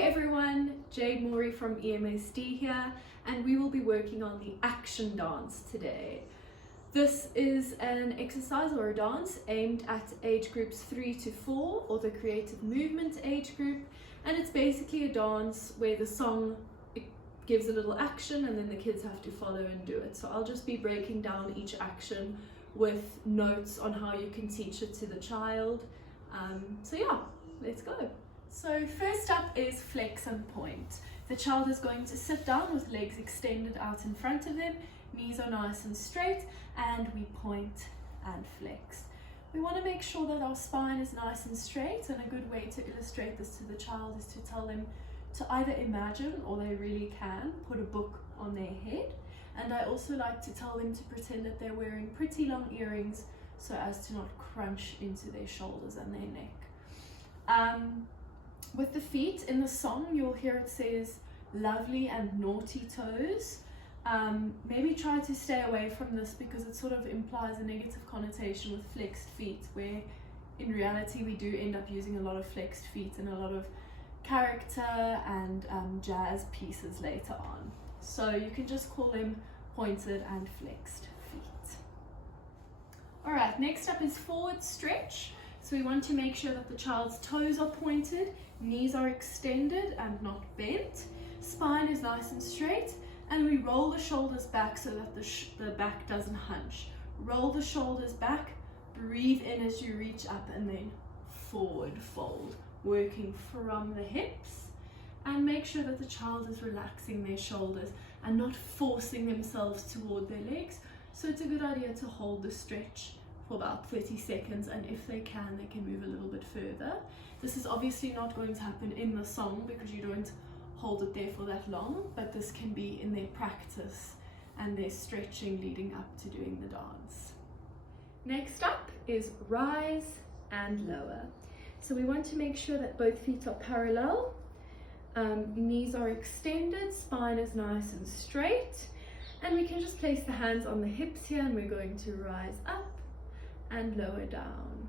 everyone, Jade Morey from EMSD here, and we will be working on the action dance today. This is an exercise or a dance aimed at age groups 3 to 4, or the creative movement age group, and it's basically a dance where the song gives a little action and then the kids have to follow and do it. So I'll just be breaking down each action with notes on how you can teach it to the child. So yeah, let's go. So first up is flex and point. The child is going to sit down with legs extended out in front of them, knees are nice and straight, and we point and flex. We want to make sure that our spine is nice and straight, and a good way to illustrate this to the child is to tell them to either imagine, or they really can, put a book on their head. And I also like to tell them to pretend that they're wearing pretty long earrings so as to not crunch into their shoulders and their neck. With the feet, in the song you'll hear it says lovely and naughty toes. Maybe try to stay away from this because it sort of implies a negative connotation with flexed feet, where in reality we do end up using a lot of flexed feet and a lot of character and jazz pieces later on. So you can just call them pointed and flexed feet. Alright, next up is forward stretch. So we want to make sure that the child's toes are pointed, knees are extended and not bent, spine is nice and straight, and we roll the shoulders back so that the back doesn't hunch. Roll the shoulders back, breathe in as you reach up, and then forward fold, working from the hips, and make sure that the child is relaxing their shoulders and not forcing themselves toward their legs. So it's a good idea to hold the stretch for about 30 seconds, and if they can move a little bit further. This is obviously not going to happen in the song because you don't hold it there for that long, but this can be in their practice and their stretching leading up to doing the dance. Next up is rise and lower. So we want to make sure that both feet are parallel, knees are extended, spine is nice and straight, and we can just place the hands on the hips here, and we're going to rise up and lower down.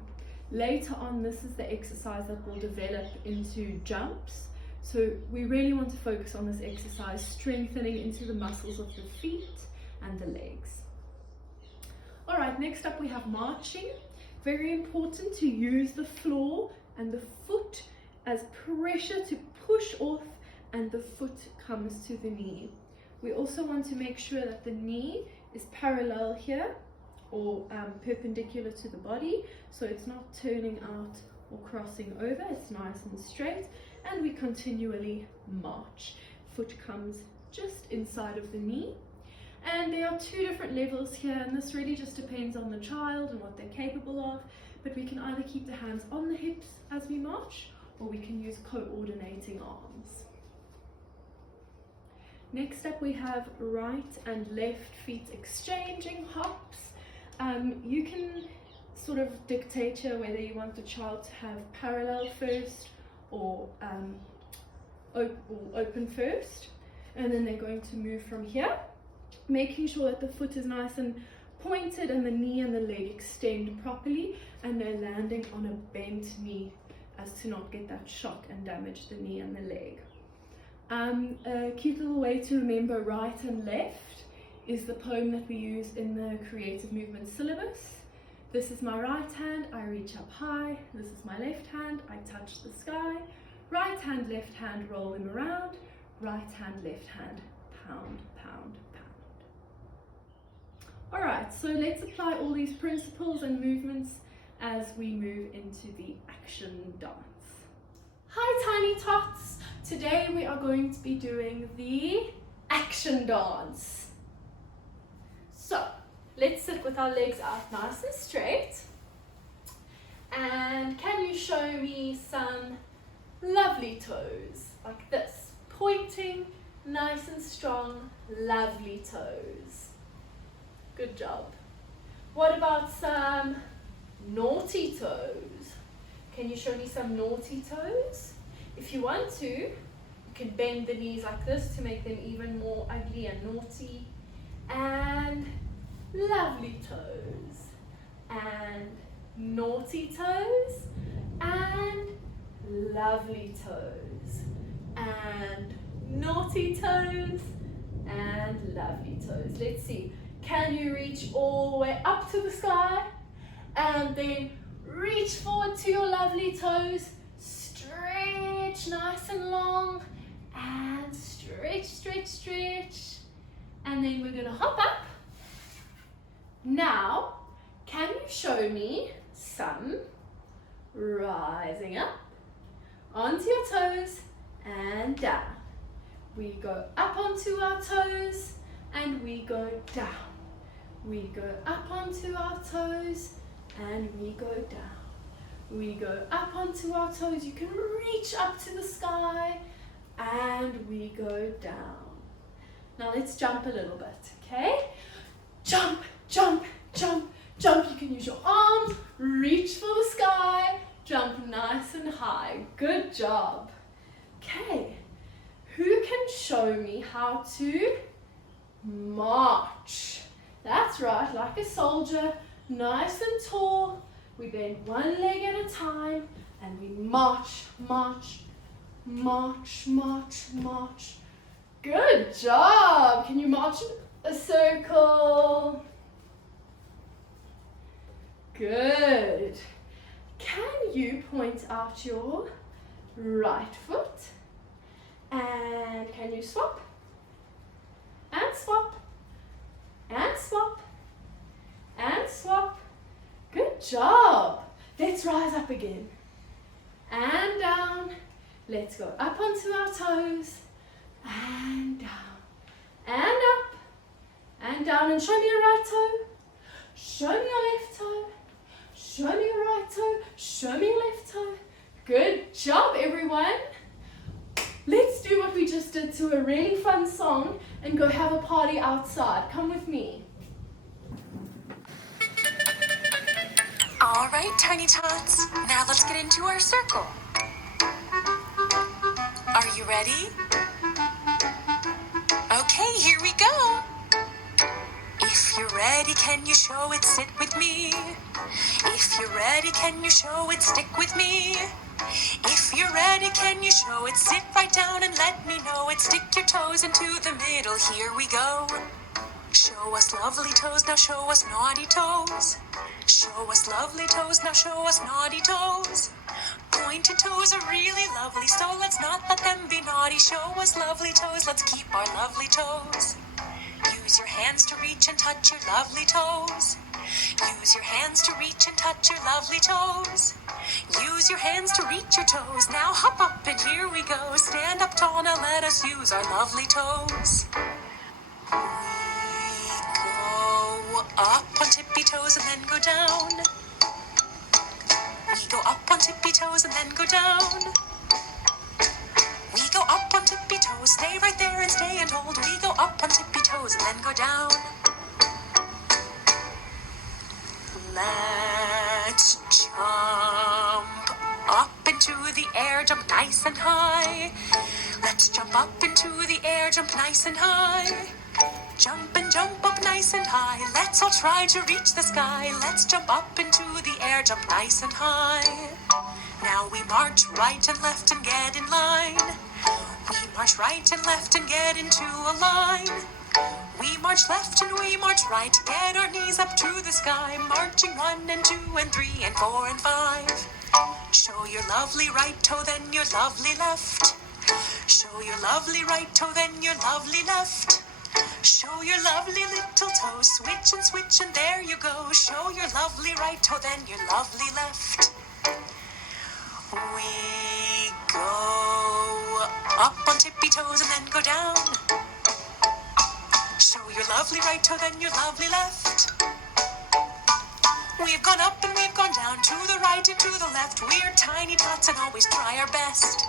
Later on, this is the exercise that will develop into jumps. So we really want to focus on this exercise, strengthening into the muscles of the feet and the legs. All right, next up we have marching. Very important to use the floor and the foot as pressure to push off, and the foot comes to the knee. We also want to make sure that the knee is parallel here, or perpendicular to the body, so it's not turning out or crossing over, it's nice and straight, and we continually march. Foot comes just inside of the knee, and there are two different levels here, and this really just depends on the child and what they're capable of, but we can either keep the hands on the hips as we march, or we can use coordinating arms. Next up we have right and left feet exchanging hops. You can sort of dictate here whether you want the child to have parallel first or open first, and then they're going to move from here, making sure that the foot is nice and pointed and the knee and the leg extend properly, and they're landing on a bent knee as to not get that shock and damage the knee and the leg. A cute little way to remember right and left is the poem that we use in the creative movement syllabus. This is my right hand, I reach up high. This is my left hand, I touch the sky. Right hand, left hand, roll them around. Right hand, left hand, pound, pound, pound. All right, so let's apply all these principles and movements as we move into the action dance. Hi tiny tots! Today we are going to be doing the action dance. So let's sit with our legs out nice and straight, and can you show me some lovely toes like this, pointing, nice and strong, lovely toes. Good job. What about some naughty toes? Can you show me some naughty toes? If you want to, you can bend the knees like this to make them even more ugly and naughty, and lovely toes, and naughty toes, and lovely toes. and naughty toes and lovely toes. Let's see. Can you reach all the way up to the sky? And then reach forward to your lovely toes. Stretch nice and long. And stretch, stretch, stretch. And then we're going to hop up. Now, can you show me some rising up onto your toes and down? We go up onto our toes and we go down. We go up onto our toes and we go down. We go up onto our toes. You can reach up to the sky and we go down. Now let's jump a little bit, okay? Jump, jump, jump, jump. You can use your arms, reach for the sky, jump nice and high. Good job. Okay, who can show me how to march? That's right, like a soldier, nice and tall. We bend one leg at a time and we march, march, march, march, march. Good job. Can you march a circle? Good. Can you point out your right foot? And can you swap? And swap. And swap. And swap. Good job. Let's rise up again. And down. Let's go up onto our toes. And down. And up. And down. And show me your right toe. Show me your left toe. Show me your right toe. Show me your left toe. Good job, everyone. Let's do what we just did to a really fun song and go have a party outside. Come with me. All right, Tiny Tots. Now let's get into our circle. Are you ready? Okay, here we go. If you're ready, can you show it? Sit with me. If you're ready, can you show it? Stick with me. If you're ready, can you show it? Sit right down and let me know it. Stick your toes into the middle. Here we go. Show us lovely toes, now show us naughty toes. Show us lovely toes, now show us naughty toes. Pointed toes are really lovely, so let's not let them be naughty. Show us lovely toes, let's keep our lovely toes. Use your hands to reach and touch your lovely toes. Use your hands to reach and touch your lovely toes. Use your hands to reach your toes. Now hop up and here we go. Stand up tall, now let us use our lovely toes. We go up on tippy toes and then go down. We go up on tippy toes and then go down. We go up on tippy toes, stay right there and stay and hold. We go up on tippy toes and then go down. Let's jump up into the air, jump nice and high. Let's jump up into the air, jump nice and high. Jump and jump up nice and high. Let's all try to reach the sky. Let's jump up into the air, jump nice and high. Now we march right and left and get in line. We march right and left and get into a line. We march left and we march right, get our knees up to the sky, marching 1 and 2 and 3 and 4 and 5. Show your lovely right toe, then your lovely left. Show your lovely right toe, then your lovely left. Show your lovely little toe, switch and there you go. Show your lovely right toe, then your lovely left. We go up on tippy toes and then go down. Show your lovely right toe, then your lovely left. We've gone up and we've gone down, to the right and to the left. We're tiny tots and always try our best.